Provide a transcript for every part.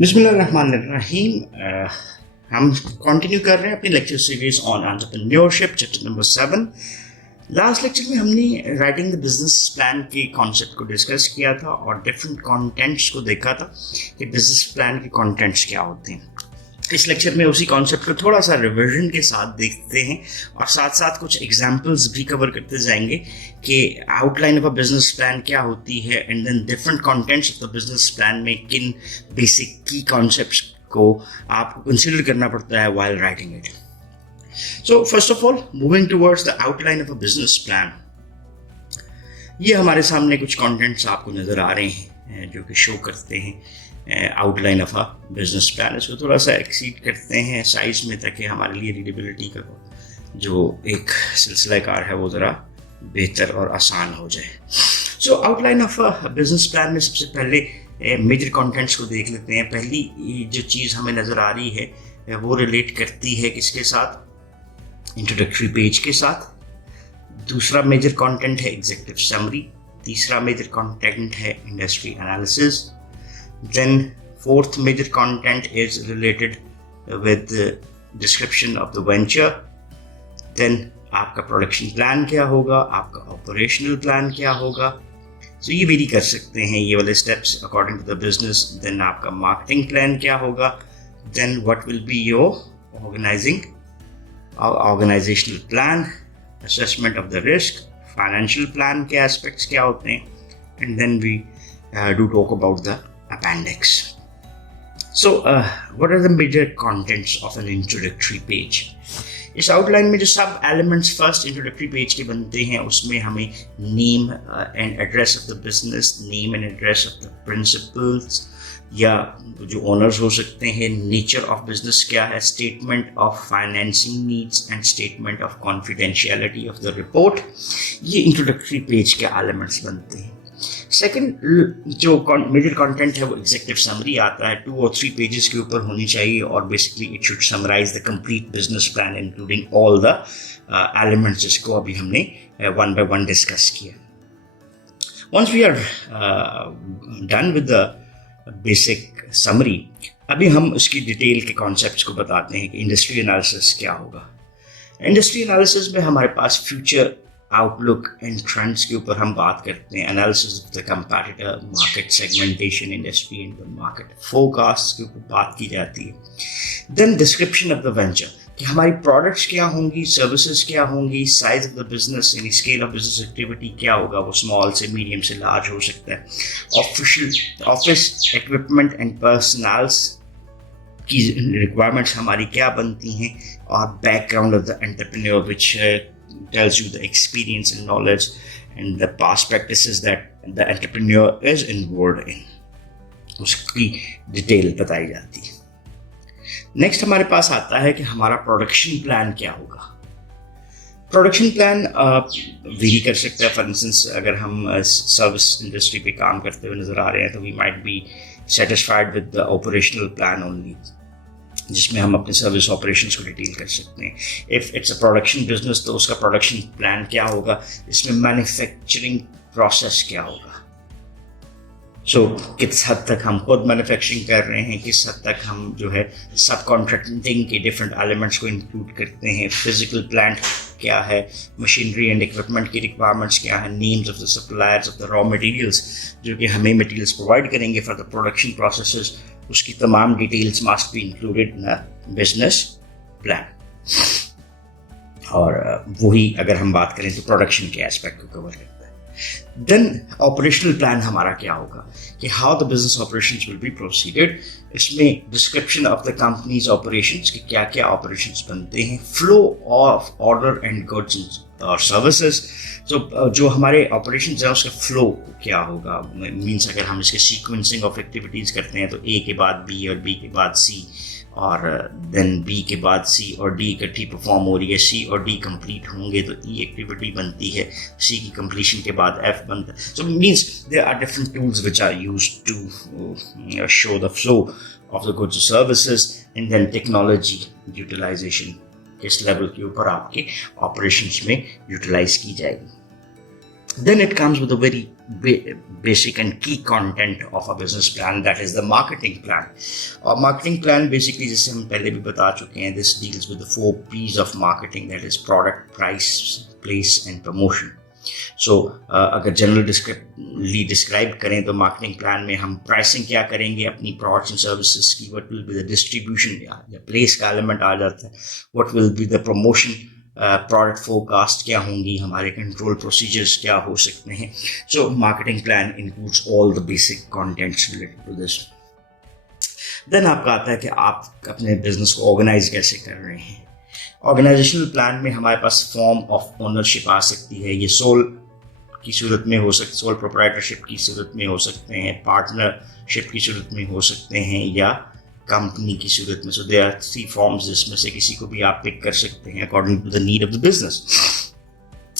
बिस्मिल्लाहिर्रहमानिर्रहीम। हम कंटिन्यू कर रहे हैं अपनी lecture series on entrepreneurship, chapter number 7। Last lecture में हमने राइटिंग द बिजनेस प्लान के कॉन्सेप्ट को डिस्कस किया था और डिफरेंट कंटेंट्स को देखा था कि बिजनेस प्लान के कंटेंट्स क्या होते हैं। इस लेक्चर में उसी कॉन्सेप्ट को थोड़ा सा रिविजन के साथ देखते हैं और साथ साथ कुछ एग्जांपल्स भी कवर करते जाएंगे कि outline of a business plan क्या होती है and then different contents of the business plan में किन बेसिक की कॉन्सेप्ट्स को आपको कंसिडर करना पड़ता है while writing it. So first of all, moving towards the outline of a business plan, ये हमारे सामने कुछ कंटेंट्स आपको नज़र आ रहे हैं जो कि शो करते हैं outline of a business plan. इसको थोड़ा सा एक्सीड करते हैं साइज में ताकि हमारे लिए रीडेबिलिटी का जो एक सिलसिला कार है वो ज़रा बेहतर और आसान हो जाए। सो outline of a business plan में सबसे पहले मेजर कंटेंट्स को देख लेते हैं। पहली जो चीज़ हमें नज़र आ रही है वो रिलेट करती है किसके साथ, इंट्रोडक्टरी पेज के साथ। दूसरा मेजर कंटेंट है एग्जीक्यूटिव समरी। तीसरा मेजर कंटेंट है industry analysis. Then fourth major content is related with the description of the venture. Then आपका प्रोडक्शन प्लान क्या होगा, आपका ऑपरेशनल प्लान क्या होगा। So ये वेरी कर सकते हैं ये वाले steps according to the business. Then आपका मार्केटिंग प्लान क्या होगा। Then what will be your organisational plan, assessment of the risk, financial plan के एस्पेक्ट्स क्या होते हैं, and then we do talk about the appendix. So what are the major contents of an introductory page? इस outline में जो सब elements first introductory page के बनते हैं उसमें हमें name and address of the business, name and address of the principles या जो ओनर्स हो सकते हैं, नेचर ऑफ बिजनेस क्या है, statement of financing needs and statement of confidentiality of the report. ये इंट्रोडक्टरी पेज के एलिमेंट्स बनते हैं। सेकंड जो मेजर कंटेंट है वो एग्जीक्यूटिव समरी आता है। 2 और 3 पेजेस के ऊपर होनी चाहिए और basically it should summarise the complete business plan including all the elements जिसको अभी हमने वन बाय वन डिस्कस किया। Once we are done with the basic summary, अभी हम उसकी डिटेल के कॉन्सेप्ट्स को बताते हैं कि इंडस्ट्री एनालिसिस क्या होगा। इंडस्ट्री एनालिसिस में हमारे पास फ्यूचर आउटलुक एंड ट्रेंड्स के ऊपर हम बात करते हैं। Analysis of the competitor, market segmentation, industry and the market forecast के ऊपर बात की जाती है। Then description of the venture कि हमारी प्रोडक्ट्स क्या होंगी, सर्विसेज क्या होंगी, साइज ऑफ द बिजनेस यानी स्केल ऑफ बिजनेस एक्टिविटी क्या होगा, वो स्मॉल से मीडियम से लार्ज हो सकता है। ऑफिस इक्विपमेंट एंड पर्सनल्स की रिक्वायरमेंट्स हमारी क्या बनती हैं, और background of the entrepreneur which tells you the experience and knowledge and the past practices that the entrepreneur is involved in, उसकी डिटेल बताई जाती है। नेक्स्ट हमारे पास आता है कि हमारा प्रोडक्शन प्लान क्या होगा। प्रोडक्शन प्लान वेरी कर सकता है। फॉर इंस्टेंस अगर हम सर्विस इंडस्ट्री पे काम करते हुए नज़र आ रहे हैं तो we might be satisfied with the operational plan only, जिसमें हम अपने सर्विस ऑपरेशंस को डिटेल कर सकते हैं। If it's a production business तो उसका प्रोडक्शन प्लान क्या होगा, इसमें मैन्युफैक्चरिंग प्रोसेस क्या होगा। सो किस हद तक हम खुद मैन्युफैक्चरिंग कर रहे हैं, किस हद तक हम जो है सब कॉन्ट्रैक्टिंग के डिफरेंट एलिमेंट्स को इंक्लूड करते हैं। फिजिकल प्लांट क्या है, मशीनरी एंड इक्विपमेंट की रिक्वायरमेंट्स क्या है, names of the suppliers of the raw materials जो कि हमें मटेरियल्स प्रोवाइड करेंगे फॉर द प्रोडक्शन प्रोसेसेस, उसकी तमाम details must be included in a business plan. और वही अगर हम बात करें तो प्रोडक्शन के एस्पेक्ट को कवर करता है। देन ऑपरेशनल प्लान हमारा क्या होगा कि how the business operations will be proceeded. इसमें description of the company's operations कि क्या क्या ऑपरेशंस बनते हैं, flow of order and goods और सर्विसेज। तो जो हमारे ऑपरेशंस हैं उसका फ्लो क्या होगा, मीन्स अगर हम इसके सीक्वेंसिंग ऑफ एक्टिविटीज़ करते हैं तो ए के बाद बी और बी के बाद सी और देन बी के बाद सी और डी इकट्ठी परफॉर्म हो रही है, सी और डी कंप्लीट होंगे तो ई एक्टिविटी बनती है, सी की कंप्लीशन के बाद एफ बनता है। So means there are different tools which are used to show the flow of the goods services and then technology utilisation किस लेवल के ऊपर आपके ऑपरेशंस में यूटिलाइज की जाएगी। Then it comes with a very basic and key content of a business plan, that is the marketing plan. Or marketing plan basically, जैसे हम पहले भी बता चुके हैं, this deals with the 4 P's of marketing, that is product, price, place and promotion. So अगर generally describe करें तो मार्केटिंग प्लान में हम प्राइसिंग क्या करेंगे अपनी प्रोडक्ट्स एंड सर्विसेज की, what will be the distribution, या प्लेस का एलिमेंट आ जाता है, what will be the promotion, product forecast क्या होंगी, हमारे कंट्रोल प्रोसीजर्स क्या हो सकते हैं. So marketing plan includes all the basic contents related to this. Then आपका आता है कि आप अपने बिजनेस को ऑर्गेनाइज कैसे कर रहे हैं. ऑर्गेनाइजेशनल प्लान में हमारे पास फॉर्म ऑफ ओनरशिप आ सकती है. ये सोल की सूरत में हो सकती, सोल प्रोप्राइटरशिप की सूरत में हो सकते हैं, पार्टनरशिप की सूरत में हो सकते हैं, या कंपनी की सूरत में. सो देयर आर 3 फॉर्म्स, जिसमें से किसी को भी आप पिक कर सकते हैं according to the need of the business.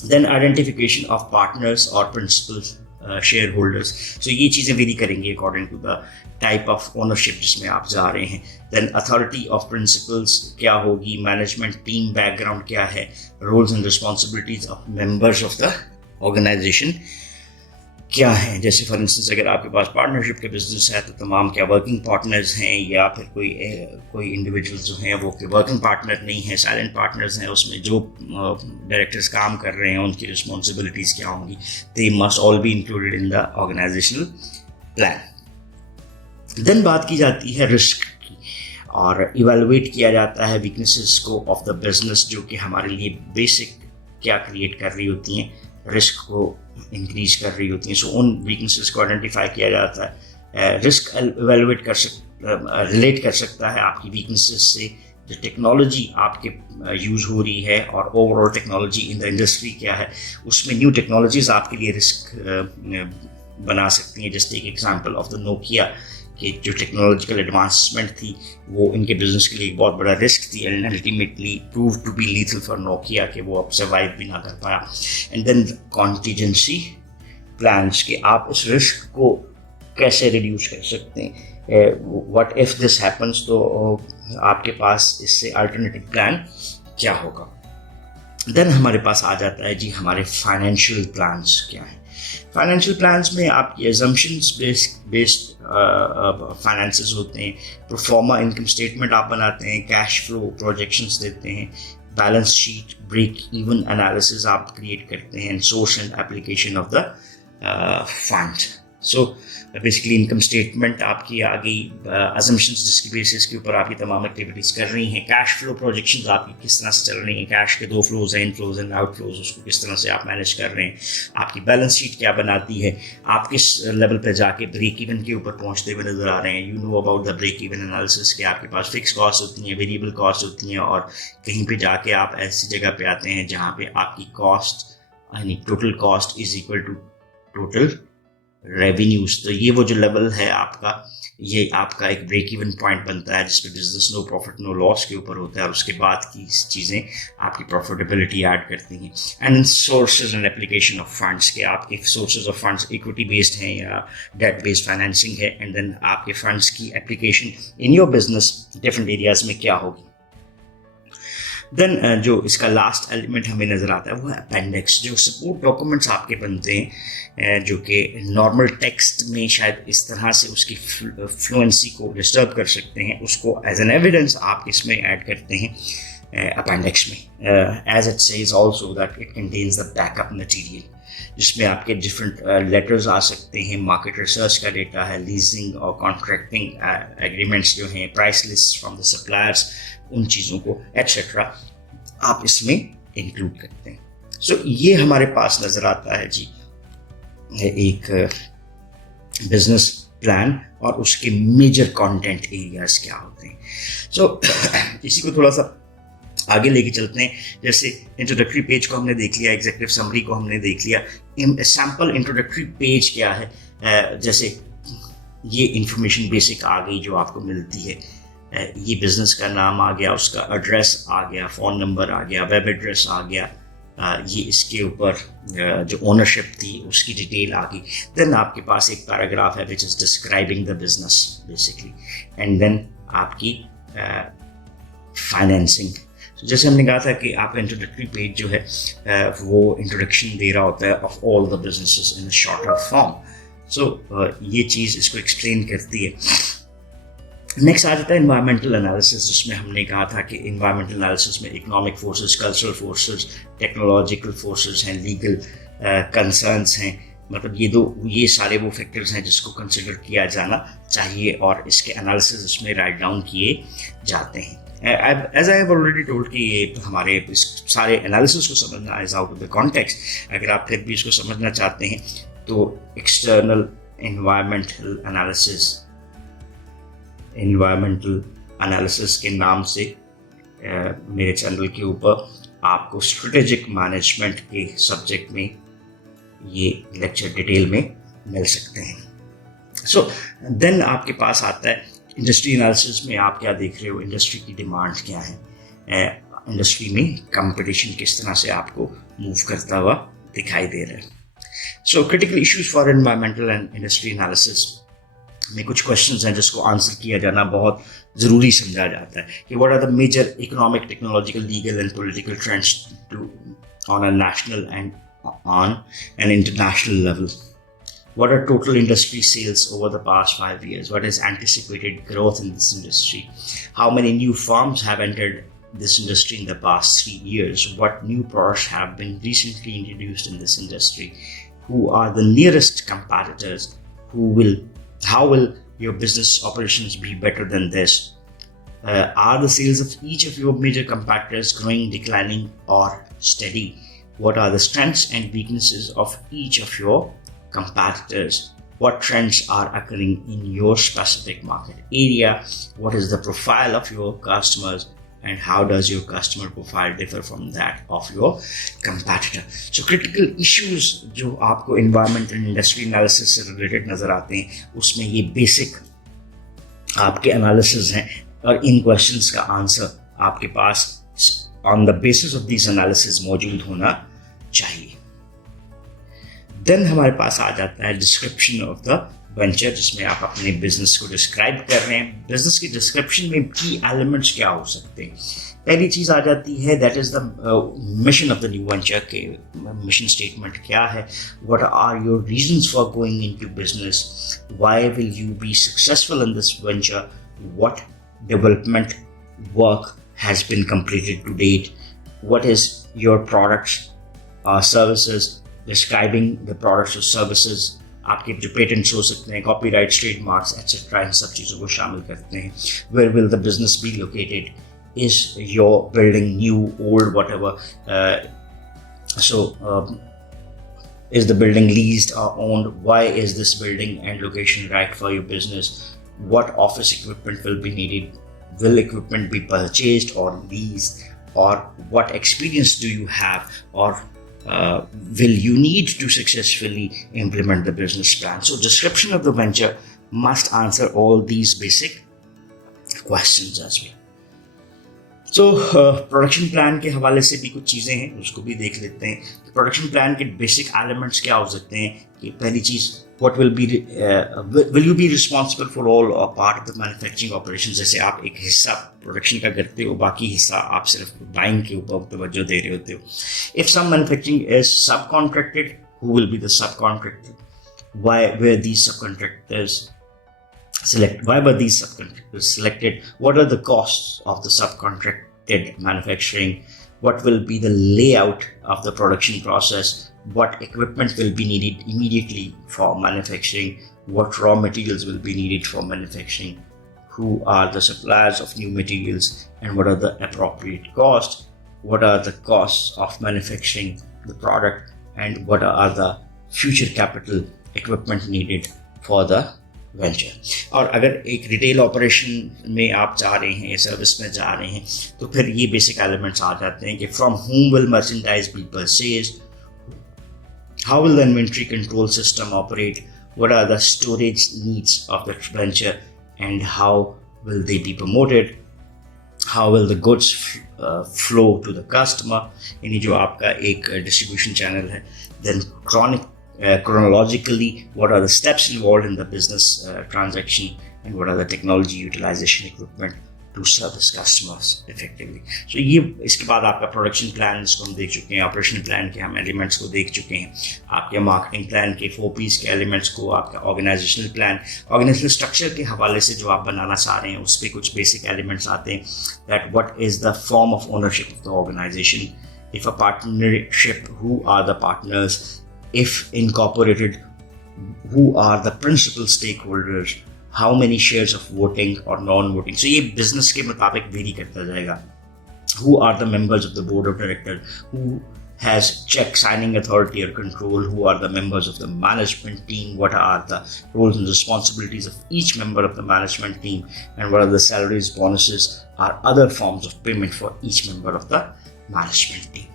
Then identification of partners और प्रिंसिपल शेयर होल्डर्स. सो ये चीज़ें वेरी करेंगी according to the type of ownership जिसमें आप जा रहे हैं. देन अथॉरिटी ऑफ प्रिंसिपल्स क्या होगी, मैनेजमेंट टीम बैकग्राउंड क्या है, roles and responsibilities of members of the organisation क्या है. जैसे फॉर इंस्टेंस अगर आपके पास पार्टनरशिप के बिजनेस है तो तमाम क्या वर्किंग पार्टनर्स हैं, या फिर कोई इंडिविजुअल्स जो हैं वो वर्किंग पार्टनर नहीं है, साइलेंट पार्टनर्स हैं. उसमें जो डायरेक्टर्स काम कर रहे हैं उनकी रिस्पॉन्सिबिलिटीज़ क्या होंगी. They must all be included in the organisational plan. Then बात की जाती है रिस्क की, और इवेलुएट किया जाता है वीकनेसेस को ऑफ द बिजनेस, जो कि हमारे लिए बेसिक क्या क्रिएट कर रही होती हैं, रिस्क को इंक्रीज कर रही होती हैं. सो उन वीकनेसेस को आइडेंटिफाई किया जाता है. रिस्क इवेलुएट रिलेट कर सकता है आपकी वीकनेसेस से, जो टेक्नोलॉजी आपके यूज़ हो रही है और overall technology in the industry क्या है, उसमें न्यू टेक्नोलॉजीज आपके लिए रिस्क बना सकती हैं. जस्ट एक एग्जांपल ऑफ द नोकिया कि जो टेक्नोलॉजिकल एडवांसमेंट थी वो इनके बिजनेस के लिए एक बहुत बड़ा रिस्क थी, and ultimately prove to be lethal for Nokia कि वो अब सर्वाइव भी ना कर पाया. एंड देन कॉन्टीजेंसी प्लान्स कि आप उस रिस्क को कैसे रिड्यूस कर सकते हैं. व्हाट इफ दिस हैपन्स, तो आपके पास इससे अल्टरनेटिव प्लान क्या होगा. देन हमारे पास आ जाता है जी हमारे फाइनेंशियल प्लान्स क्या हैं. फाइनेंशियल प्लान्स में आपकी एजम्पशंस बेस्ड फाइनेंसेस होते हैं. प्रोफॉर्मा इनकम स्टेटमेंट आप बनाते हैं, कैश फ्लो प्रोजेक्शंस देते हैं, balance sheet, break even analysis आप क्रिएट करते हैं, source and application of the fund. So basically income statement आपकी आ गई, अजम्पशंस जिसकी बेसिस के ऊपर आपकी तमाम एक्टिविटीज़ कर रही हैं. कैश फ्लो प्रोजेक्शंस आपकी किस तरह से चल रही हैं, कैश के 2 फ्लोज हैं, इनफ्लोज एंड आउटफ्लोज, उसको किस तरह से आप मैनेज कर रहे हैं. आपकी बैलेंस शीट क्या बनाती है, आप किस लेवल पर जाके ब्रेक इवन के ऊपर पहुंचते हुए नजर आ रहे हैं. You know about the break even analysis कि आपके पास फिक्स कॉस्ट होती हैं, वेरिएबल कॉस्ट होती हैं, और कहीं पे जाके आप ऐसी जगह पे आते हैं जहाँ पे आपकी कॉस्ट यानी total cost is equal to total revenues. तो ये वो जो लेवल है आपका, ये आपका एक ब्रेक इवन पॉइंट बनता है जिसपे business no profit no loss के ऊपर होता है, और उसके बाद की चीज़ें आपकी प्रॉफिटेबिलिटी ऐड करती हैं. And sources and application of funds के आपके sources of funds equity based हैं या डेट बेस्ड फाइनेंसिंग है, एंड देन आपके फंड्स की application in your business different areas में क्या होगी. देन जो इसका लास्ट एलिमेंट हमें नज़र आता है वो है अपेंडिक्स, जो सपोर्ट डॉक्यूमेंट्स आपके बनते हैं, जो कि नॉर्मल टेक्स्ट में शायद इस तरह से उसकी फ्लुएंसी को डिस्टर्ब कर सकते हैं, उसको एज एन एविडेंस आप इसमें ऐड करते हैं अपेंडिक्स में. As it says also that it contains the backup material, जिसमें आपके डिफरेंट लेटर्स आ सकते हैं, मार्केट रिसर्च का डेटा है, लीजिंग और कॉन्ट्रैक्टिंग एग्रीमेंट्स जो हैं, price list from the suppliers, उन चीज़ों को एट्सेट्रा आप इसमें इंक्लूड करते हैं. सो ये हमारे पास नज़र आता है जी एक बिजनेस प्लान और उसके मेजर कंटेंट एरियाज क्या होते हैं. सो इसी को थोड़ा सा आगे लेके चलते हैं. जैसे इंट्रोडक्टरी पेज को हमने देख लिया, एग्जीक्यूटिव समरी को हमने देख लिया. सैम्पल इंट्रोडक्टरी पेज क्या है, जैसे ये इंफॉर्मेशन बेसिक आ गई जो आपको मिलती है, ये बिजनेस का नाम आ गया, उसका एड्रेस आ गया, फ़ोन नंबर आ गया, वेब एड्रेस आ गया, ये इसके ऊपर जो ओनरशिप थी उसकी डिटेल आ गई. देन आपके पास एक पैराग्राफ है which is describing the business basically, and then आपकी फाइनेंसिंग So, जैसे हमने कहा था कि आपका इंट्रोडक्टरी पेज जो है वो इंट्रोडक्शन दे रहा होता है of all the businesses in shorter form. So ये चीज़ इसको एक्सप्लेन करती है. नेक्स्ट आ जाता है इन्वायरमेंटल एनालिसिस, जिसमें हमने कहा था कि इन्वायरमेंटल एनालिसिस में economic forces, cultural forces, technological forces हैं, लीगल कंसर्न्स हैं. मतलब ये सारे वो फैक्टर्स हैं जिसको कंसिडर किया जाना चाहिए और इसके एनालिसिस इसमें राइट डाउन किए जाते हैं. As I have already told कि ये हमारे इस सारे एनालिसिस को समझना is out of the context. अगर आप फिर भी इसको समझना चाहते हैं तो एक्सटर्नल एनवायरमेंटल एनालिसिस के नाम से मेरे चैनल के ऊपर आपको स्ट्रेटेजिक मैनेजमेंट के सब्जेक्ट में ये लेक्चर डिटेल में मिल सकते हैं. सो देन आपके पास आता है इंडस्ट्री एनालिसिस में आप क्या देख रहे हो, इंडस्ट्री की डिमांड क्या है, इंडस्ट्री में कंपटीशन किस तरह से आपको मूव करता हुआ दिखाई दे रहा है. So critical issues for environmental and industry analysis में कुछ क्वेश्चंस हैं जिसको आंसर किया जाना बहुत ज़रूरी समझा जाता है कि what are the major economic, technological, legal and political trends on a national and on an international level. What are total industry sales over the past 5 years? What is anticipated growth in this industry? How many new firms have entered this industry in the past 3 years? What new products have been recently introduced in this industry? Who are the nearest competitors? How will your business operations be better than this? Are the sales of each of your major competitors growing, declining, or steady? What are the strengths and weaknesses of each of your competitors? What trends are occurring in your specific market area? What is the profile of your customers? And how does your customer profile differ from that of your competitor? So critical issues जो आपको environment and industry analysis से related नज़र आते हैं, उसमें ये basic आपके analysis हैं और इन questions का answer आपके पास on the basis of these analysis मौजूद होना चाहिए. Then हमारे पास आ जाता है description of the venture, जिसमें आप अपने बिजनेस को डिस्क्राइब कर रहे हैं. बिजनेस की डिस्क्रिप्शन में की एलिमेंट्स क्या हो सकते हैं? पहली चीज़ आ जाती है that is the mission of the new venture के मिशन स्टेटमेंट क्या है. What are your reasons for going into business? Why will you be successful in this venture? What development work has been completed to date? What is your products or services? Describing the products or services. आपके जो patents हो सकते हैं, copyrights, trademarks etcetera, इन सब चीज़ों को शामिल करते हैं. Where will the business be located? Is your building new, old, whatever? Is the building leased or owned? Why is this building and location right for your business? What office equipment will be needed? Will equipment be purchased or leased? Or what experience do you have? Or will you need to successfully implement the business plan? So description of the venture must answer all these basic questions as well. So production plan के हवाले से भी कुछ चीज़ें हैं, उसको भी देख लेते हैं. प्रोडक्शन प्लान के बेसिक एलिमेंट्स क्या हो सकते हैं कि पहली चीज़ what will you be responsible for all or part of the manufacturing operations? जैसे आप एक हिस्सा प्रोडक्शन का करते हो, बाकी हिस्सा आप सिर्फ बाइंग के ऊपर तवज्जो दे रहे होते हो. If some manufacturing is subcontracted, who will be the subcontractor? Why were these subcontractors selected? What are the costs of the subcontracted manufacturing? What will be the layout of the production process? What equipment will be needed immediately for manufacturing? What raw materials will be needed for manufacturing? Who are the suppliers of new materials and what are the appropriate costs? What are the costs of manufacturing the product and what are the future capital equipment needed for the venture? और अगर एक retail operation में आप जा रहे हैं, service में जा रहे हैं, तो फिर ये बेसिक एलिमेंट्स आ जाते हैं कि from whom will merchandise be purchased? How will the inventory control system operate? What are the storage needs of the venture and how will they be promoted? How will the goods flow to the customer? यानी जो आपका एक distribution channel है. Then chronologically, what are the steps involved in the business transaction and what are the technology utilization, equipment to service customers effectively. So یہ اس کے بعد آپ کا پروڈکشن پلان جس کو ہم دیکھ چکے ہیں, آپریشن پلان کے ہم ایلیمنٹس کو دیکھ چکے ہیں, آپ کے مارکیٹنگ پلان کے 4 P's کے ایلیمنٹس کو, آپ کا آرگنائزیشنل پلان, آرگنائزیشنل اسٹرکچر کے حوالے سے جو آپ بنانا چاہ رہے ہیں اس پہ کچھ بیسک ایلیمنٹس آتے ہیں, that what is the form of ownership of the organisation, if a partnership, who are the partners, if incorporated, who are the principal stakeholders, how many shares of voting or non-voting. So یہ business کے مطابق vary کرتا جائے گا. Who are the members of the board of directors, who has check signing authority or control, who are the members of the management team, what are the roles and responsibilities of each member of the management team, and what are the salaries, bonuses, or other forms of payment for each member of the management team.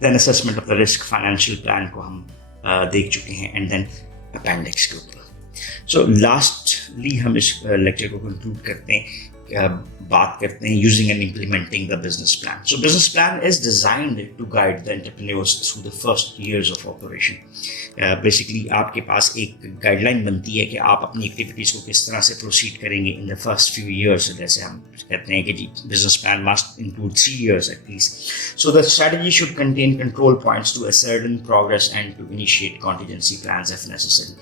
Then assessment of the risk, financial plan کو ہم دیکھ چکے ہیں, and then appendix کے اوپر. سو lastly ہم اس lecture کو conclude کرتے ہیں, بات کرتے ہیں using and implementing the business plan. So business plan is designed to guide the entrepreneurs through the first years of operation. Basically آپ کے پاس ایک گائیڈ لائن بنتی ہے کہ آپ اپنی ایکٹیویٹیز کو کس طرح سے پروسیڈ کریں گے in the first few years. جیسے ہم کہتے ہیں کہ جی business plan must include 3 years at least. So the strategy should contain control points to ascertain progress and to initiate contingency plans if necessary.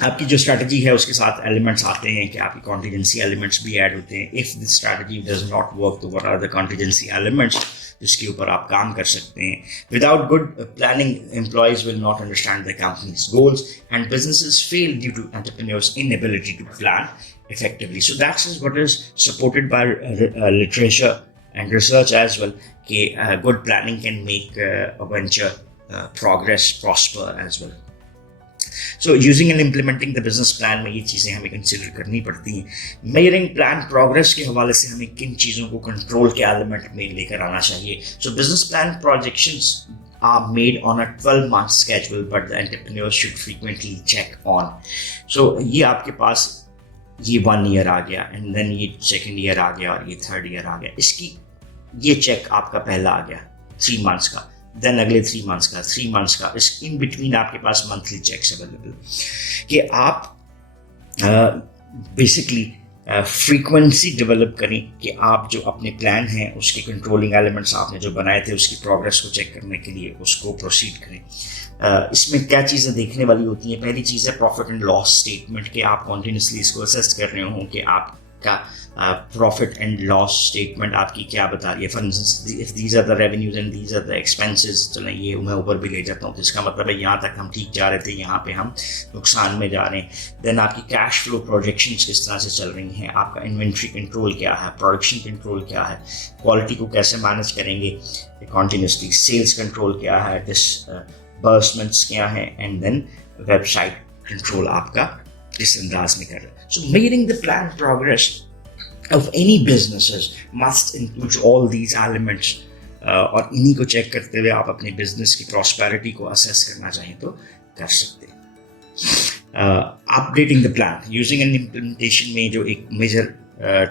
آپ کی جو اسٹریٹجی ہے اس کے ساتھ ایلیمنٹس آتے ہیں کہ آپ کی کانٹیجنسی ایلیمنٹس بھی ایڈ ہوتے ہیں. If this strategy does not work تو what are the contingency elements جس کے اوپر آپ کام کر سکتے ہیں. Without good planning employees will not understand the company's goals and businesses fail due to entrepreneur's inability to plan effectively. So that is what is supported by literature and research as well, کہ good planning can make a venture progress, prosper as well. So using and implementing the business plan میں یہ چیزیں ہمیں consider کرنی پڑتی ہیں. Measuring plan progress کے حوالے سے ہمیں کن چیزوں کو کنٹرول کے ایلیمنٹ میں لے کر آنا چاہیے. سو business plan projections are made on a 12-month schedule, but the entrepreneurs should frequently check on. So یہ آپ کے پاس یہ 1 year آ گیا, اینڈ دین یہ 2nd year آ گیا, اور یہ 3rd year آ گیا. اس کی یہ چیک آپ کا پہلا آ گیا 3 months کا, دین اگلے 3 months کا, 3 months کا. اس ان بٹوین آپ کے پاس منتھلی چیکس اویلیبل, کہ آپ بیسکلی فریکوینسی ڈیولپ کریں کہ آپ جو اپنے پلان ہیں اس کے کنٹرولنگ ایلیمنٹس آپ نے جو بنائے تھے اس کی پروگرس کو چیک کرنے کے لیے اس کو پروسیڈ کریں. اس میں کیا چیزیں دیکھنے والی ہوتی ہیں؟ پہلی چیز ہے پروفٹ اینڈ لاس اسٹیٹمنٹ, کہ آپ کنٹینیوسلی اس کو اسیس کر رہے ہوں کہ آپ کا پروفٹ اینڈ لاس اسٹیٹمنٹ آپ کی کیا بتا رہی ہے. For instance if these are the revenues and these are the expenses, چلیں یہ میں اوپر بھی لے جاتا ہوں, تو اس کا مطلب ہے یہاں تک ہم ٹھیک جا رہے تھے, یہاں پہ ہم نقصان میں جا رہے ہیں. دین آپ کی کیش فلو پروجیکشنز کس طرح سے چل رہی ہیں, آپ کا انوینٹری کنٹرول کیا ہے, پروڈکشن کنٹرول کیا ہے, کوالٹی کو کیسے مینیج کریں گے کنٹینیوسلی, سیلس کنٹرول کیا ہے, ڈسبرسمنٹس کیا ہیں, and then website control آپ کا کس انداز میں کر رہے ہیں. So measuring the plan progress of any businesses must include all these elements, اور انہی کو چیک کرتے ہوئے آپ اپنے بزنس کی پراسپیرٹی کو اسیس کرنا چاہیں تو کر سکتے ہیں. Updating the plan using and implementation میں جو ایک میجر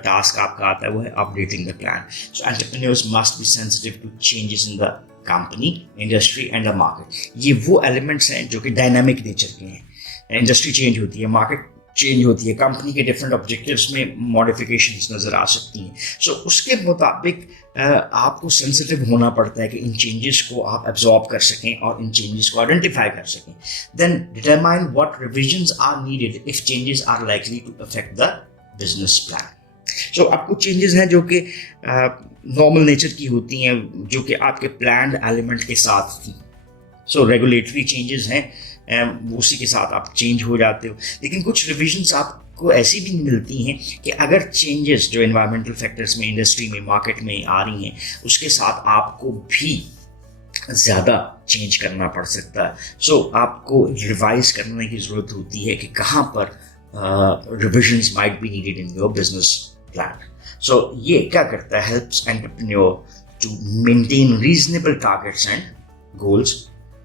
ٹاسک آپ کا آتا ہے وہ ہے updating the plan. So entrepreneurs must be sensitive to changes in the company, industry and the market. یہ وہ ایلیمنٹس ہیں جو کہ ڈائنامک نیچر کے ہیں. انڈسٹری چینج ہوتی ہے, مارکیٹ چینج ہوتی ہے, کمپنی کے ڈفرینٹ آبجیکٹیوس میں ماڈیفیکیشنز نظر آ سکتی ہیں. سو اس کے مطابق آپ کو سینسٹیو ہونا پڑتا ہے کہ ان چینجز کو آپ ایبزارب کر سکیں اور ان چینجز کو آئیڈینٹیفائی کر سکیں. Then determine what revisions are needed if changes are likely to affect the business plan. So آپ کو چینجز ہیں جو کہ نارمل نیچر کی ہوتی ہیں, جو کہ آپ کے پلانڈ ایلیمنٹ کے ساتھ تھیں. سو ریگولیٹری چینجز ہیں, اسی کے ساتھ آپ چینج ہو جاتے ہو. لیکن کچھ ریویژنس آپ کو ایسی بھی ملتی ہیں کہ اگر چینجز جو انوائرمنٹل فیکٹرز میں, انڈسٹری میں, مارکیٹ میں آ رہی ہیں, اس کے ساتھ آپ کو بھی زیادہ چینج کرنا پڑ سکتا ہے. سو آپ کو ریوائز کرنے کی ضرورت ہوتی ہے کہ کہاں پر revisions might be needed in your business plan. So یہ کیا کرتا ہے, helps entrepreneur to maintain reasonable targets and goals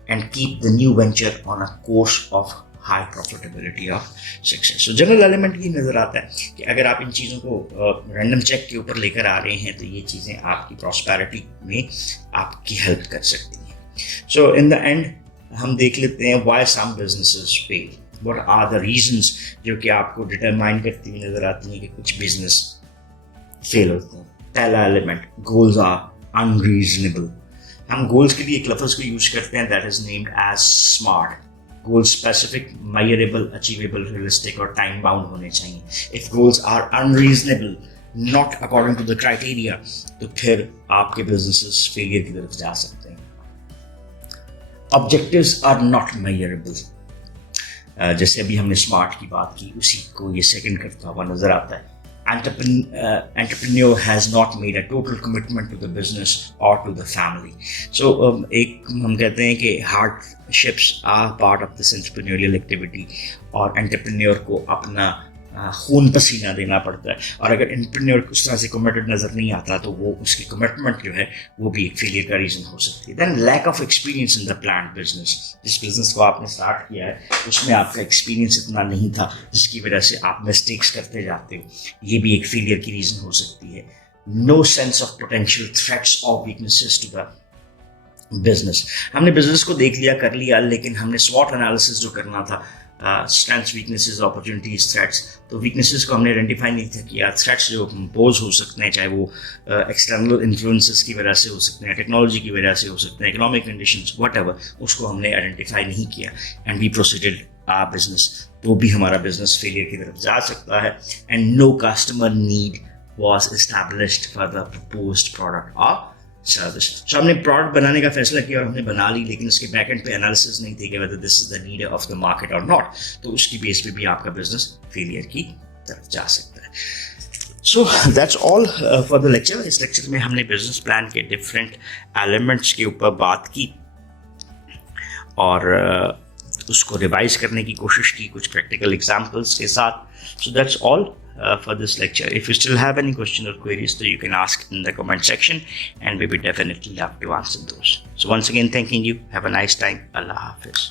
and keep the new venture on a course of high profitability of success. So general element یہ نظر آتا ہے کہ اگر آپ ان چیزوں کو رینڈم چیک کے اوپر لے کر آ رہے ہیں تو یہ چیزیں آپ کی پراسپیرٹی میں آپ کی ہیلپ کر سکتی ہیں. So in the end ہم دیکھ لیتے ہیں why some businesses fail, what are the reasons جو کہ آپ کو ڈٹرمائن کرتی ہوئی نظر آتی ہیں کہ کچھ بزنس फेल होते हैं. पहला एलिमेंट, गोल्स आर अनरीजनेबल. हम गोल्स के लिए एक लफ्ज़ को यूज करते हैं that is named as smart. Goal specific, measurable, achievable, realistic और टाइम बाउंड होने चाहिए. If goals are unreasonable, not according to the criteria, तो फिर आपके बिजनेसेस फेलियर की तरफ जा सकते हैं. Objectives are not measurable. जैसे अभी हमने स्मार्ट की बात की, उसी को ये सेकंड करता हुआ नजर आता है. Entrepreneur has not made a total commitment to the business or to the family. So एक हम कहते हैं कि hardships are part of this entrepreneurial activity, और entrepreneur को अपना खून पसीना देना पड़ता है. और अगर एंटरप्रेन्योर उस तरह से कमिटेड नज़र नहीं आता तो वो उसकी कमिटमेंट जो है वो भी एक फेलियर का रीज़न हो सकती है. Then lack of experience in the planned business. जिस बिजनेस को आपने स्टार्ट किया है उसमें आपका एक्सपीरियंस इतना नहीं था जिसकी वजह से आप मिस्टेक्स करते जाते हो, ये भी एक फेलियर की रीज़न हो सकती है. No sense of potential threats और वीकनेसेस टू द बिजनेस. हमने बिजनेस को देख लिया, कर लिया, लेकिन हमने स्वॉट एनालिसिस जो करना था, स्ट्रेंथ्स, वीकनेसेस, अपॉर्चुनिटीज, थ्रेट्स, तो वीकनेसेस को हमने आइडेंटिफाई नहीं था किया. थ्रेट्स जो पोज हो सकते हैं, चाहे वो एक्सटर्नल इन्फ्लुएंसेस की वजह से हो सकते हैं, टेक्नोलॉजी की वजह से हो सकते हैं, इकोनॉमिक कंडीशंस, व्हाटएवर, उसको हमने आइडेंटिफाई नहीं किया and we proceeded our business. तो भी हमारा बिजनेस फेलियर की तरफ जा सकता है. And no customer need was established for the proposed product और सर्विस. सो हमने प्रोडक्ट बनाने का फैसला किया और हमने बना ली, लेकिन उसके बैक एंड पे एनालिसिस नहीं थी कि whether this is the need of the market और नॉट. तो उसकी बेस पे भी आपका बिजनेस फेलियर की तरफ जा सकता है. So that's all for the lecture. इस लेक्चर में हमने बिजनेस प्लान के डिफरेंट एलिमेंट्स के ऊपर बात की और उसको रिवाइज करने की कोशिश की कुछ प्रैक्टिकल एग्जाम्पल्स के साथ. So that's all for this lecture. If you still have any questions or queries, so you can ask in the comment section and we will definitely love to answer those. So once again, thanking you. Have a nice time. Allah Hafiz.